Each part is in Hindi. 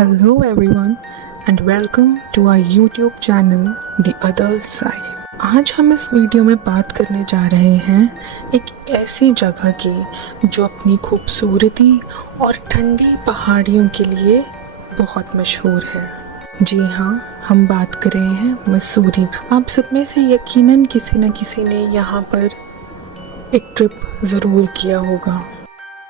Hello everyone and welcome to our YouTube channel The Other Side। आज हम इस वीडियो में बात करने जा रहे हैं एक ऐसी जगह की जो अपनी खूबसूरती और ठंडी पहाड़ियों के लिए बहुत मशहूर है। जी हाँ, हम बात कर रहे हैं मसूरी। आप सब में से यकीनन किसी न किसी ने यहाँ पर एक ट्रिप ज़रूर किया होगा,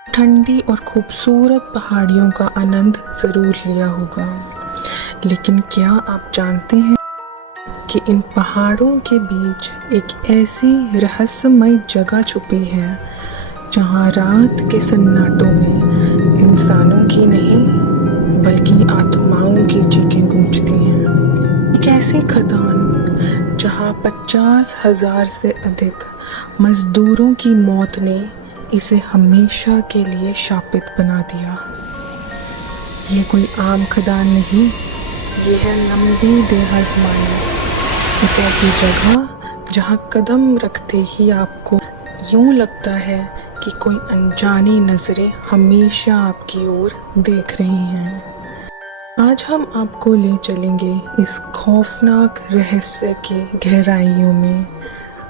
ठंडी और खूबसूरत पहाड़ियों का आनंद ज़रूर लिया होगा। लेकिन क्या आप जानते हैं कि इन पहाड़ों के बीच एक ऐसी रहस्यमय जगह छुपी है जहां रात के सन्नाटों में इंसानों की नहीं बल्कि आत्माओं की चीखें गूंजती हैं। एक ऐसी खदान जहां 50,000 से अधिक मजदूरों की मौत ने इसे हमेशा के लिए शापित बना दिया। ये कोई आम खदान नहीं, ये है लंबी देहर माइंस, एक ऐसी जगह जहाँ कदम रखते ही आपको यूं लगता है कि कोई अनजानी नज़रें हमेशा आपकी ओर देख रही हैं। आज हम आपको ले चलेंगे इस खौफनाक रहस्य की गहराइयों में।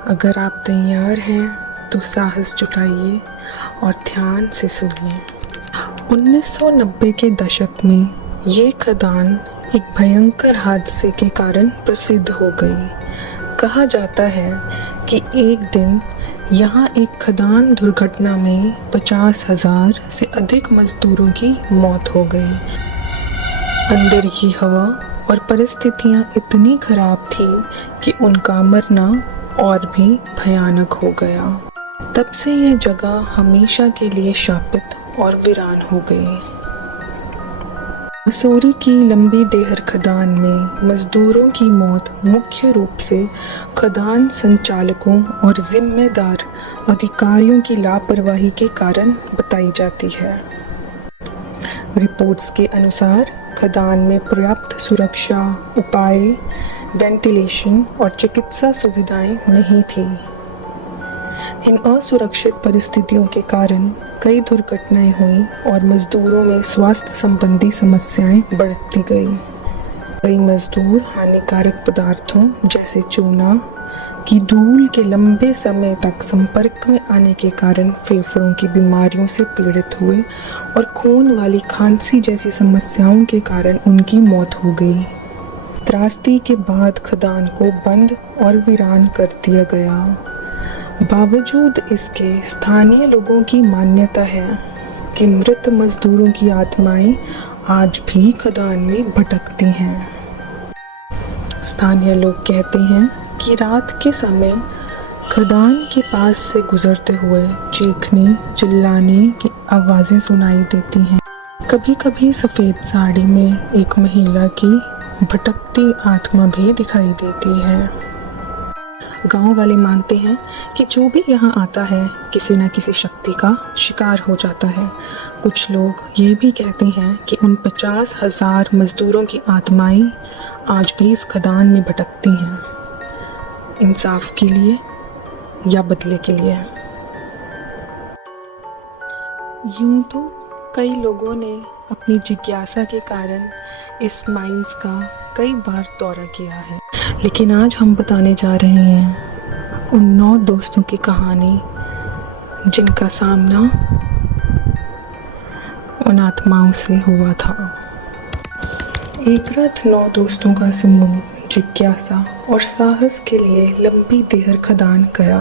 अगर आप तैयार हैं तो साहस जुटाइए और ध्यान से सुनिए। 1990 के दशक में ये खदान एक भयंकर हादसे के कारण प्रसिद्ध हो गई। कहा जाता है कि एक दिन यहाँ एक खदान दुर्घटना में 50,000 से अधिक मजदूरों की मौत हो गई। अंदर की हवा और परिस्थितियाँ इतनी खराब थी कि उनका मरना और भी भयानक हो गया। तब से यह जगह हमेशा के लिए शापित और वीरान हो गई। मसूरी की लंबी देहर खदान में मजदूरों की मौत मुख्य रूप से खदान संचालकों और जिम्मेदार अधिकारियों की लापरवाही के कारण बताई जाती है। रिपोर्ट्स के अनुसार खदान में पर्याप्त सुरक्षा उपाय, वेंटिलेशन और चिकित्सा सुविधाएं नहीं थी। इन असुरक्षित परिस्थितियों के कारण कई दुर्घटनाएं हुई और मजदूरों में स्वास्थ्य संबंधी समस्याएं बढ़ती गई। कई मजदूर हानिकारक पदार्थों जैसे चूना की धूल के लंबे समय तक संपर्क में आने के कारण फेफड़ों की बीमारियों से पीड़ित हुए और खून वाली खांसी जैसी समस्याओं के कारण उनकी मौत हो गई। त्रासदी के बाद खदान को बंद और वीरान कर दिया गया। बावजूद इसके स्थानीय लोगों की मान्यता है कि मृत मजदूरों की आत्माएं आज भी खदान में भटकती हैं। स्थानीय लोग कहते हैं कि रात के समय खदान के पास से गुजरते हुए चीखने चिल्लाने की आवाज़ें सुनाई देती हैं। कभी कभी सफ़ेद साड़ी में एक महिला की भटकती आत्मा भी दिखाई देती है। गांव वाले मानते हैं कि जो भी यहाँ आता है किसी न किसी शक्ति का शिकार हो जाता है। कुछ लोग ये भी कहते हैं कि उन 50,000 मजदूरों की आत्माएं आज भी इस खदान में भटकती हैं, इंसाफ के लिए या बदले के लिए। यूं तो कई लोगों ने अपनी जिज्ञासा के कारण इस माइंस का कई बार दौरा किया है, लेकिन आज हम बताने जा रहे हैं उन 9 दोस्तों की कहानी जिनका सामना उन आत्माओं से हुआ था। एक रात 9 दोस्तों का समूह जिज्ञासा और साहस के लिए लंबी देहर खदान गया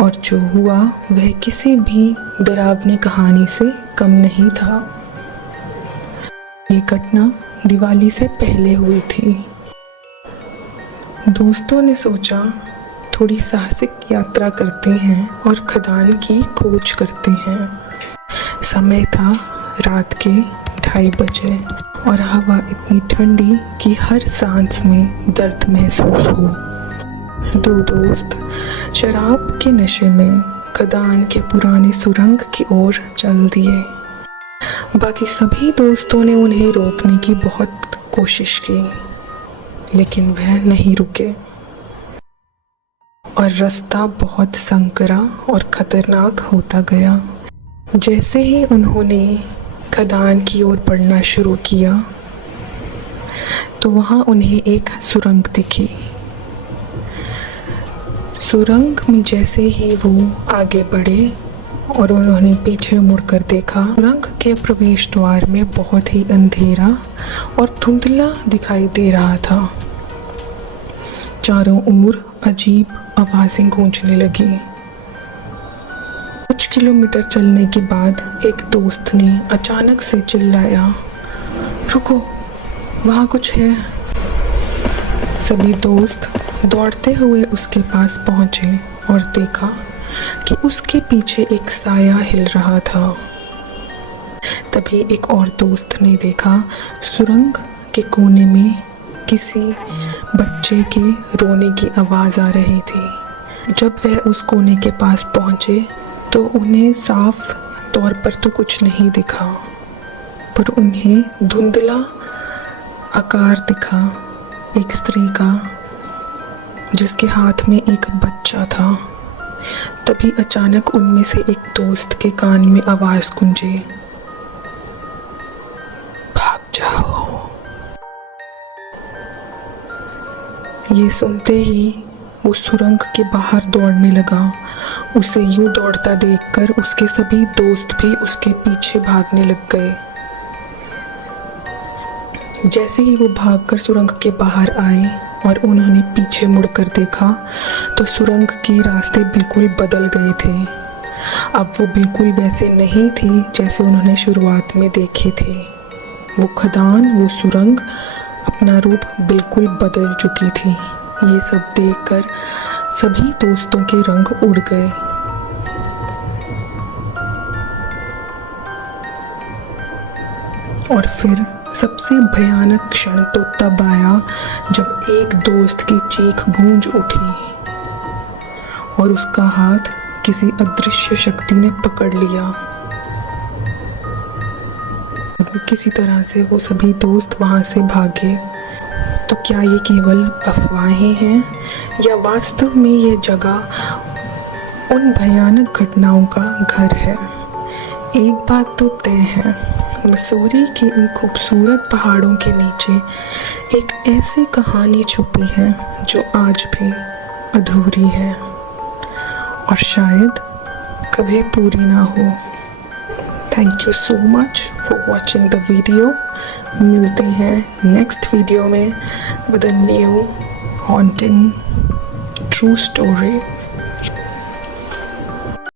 और जो हुआ वह किसी भी डरावनी कहानी से कम नहीं था। ये घटना दिवाली से पहले हुई थी। दोस्तों ने सोचा थोड़ी साहसिक यात्रा करते हैं और खदान की खोज करते हैं। समय था रात के 2:30 बजे और हवा इतनी ठंडी कि हर सांस में दर्द महसूस हो। 2 दोस्त शराब के नशे में खदान के पुराने सुरंग की ओर चल दिए। बाकी सभी दोस्तों ने उन्हें रोकने की बहुत कोशिश की, लेकिन वह नहीं रुके और रास्ता बहुत संकरा और खतरनाक होता गया। जैसे ही उन्होंने खदान की ओर बढ़ना शुरू किया, तो वहाँ उन्हें एक सुरंग दिखी। सुरंग में जैसे ही वो आगे बढ़े और उन्होंने पीछे मुड़कर देखा, सुरंग के प्रवेश द्वार में बहुत ही अंधेरा और धुंधला दिखाई दे रहा था। चारों ओर अजीब आवाजें गूंजने लगी। कुछ किलोमीटर चलने के बाद एक दोस्त ने अचानक से चिल्लाया, रुको, वहाँ कुछ है। सभी दोस्त दौड़ते हुए उसके पास पहुंचे और देखा कि उसके पीछे एक साया हिल रहा था। तभी एक और दोस्त ने देखा, सुरंग के कोने में किसी बच्चे के रोने की आवाज़ आ रही थी। जब वह उस कोने के पास पहुंचे तो उन्हें साफ तौर पर तो कुछ नहीं दिखा, पर उन्हें धुंधला आकार दिखा एक स्त्री का, जिसके हाथ में एक बच्चा था। तभी अचानक उनमें से एक दोस्त के कान में आवाज़ गूंजी, भाग जाओ। ये सुनते ही वो सुरंग के बाहर दौड़ने लगा। उसे यूं दौड़ता देखकर उसके सभी दोस्त भी उसके पीछे भागने लग गए। जैसे ही वो भागकर सुरंग के बाहर आए और उन्होंने पीछे मुड़कर देखा तो सुरंग के रास्ते बिल्कुल बदल गए थे। अब वो बिल्कुल वैसे नहीं थे जैसे उन्होंने शुरुआत में देखे थे। वो खदान, वो सुरंग अपना रूप बिल्कुल बदल चुकी थी। ये सब देखकर सभी दोस्तों के रंग उड़ गए। और फिर सबसे भयानक क्षण तो तब आया जब एक दोस्त की चीख गूंज उठी और उसका हाथ किसी अदृश्य शक्ति ने पकड़ लिया। किसी तरह से वो सभी दोस्त वहां से भागे। तो क्या ये केवल अफवाहें हैं या वास्तव में ये जगह उन भयानक घटनाओं का घर है? एक बात तो तय है, मसूरी के इन खूबसूरत पहाड़ों के नीचे एक ऐसी कहानी छुपी है जो आज भी अधूरी है और शायद कभी पूरी ना हो। Thank you so much for watching the video. मिलते हैं नेक्स्ट वीडियो में with a new haunting true story.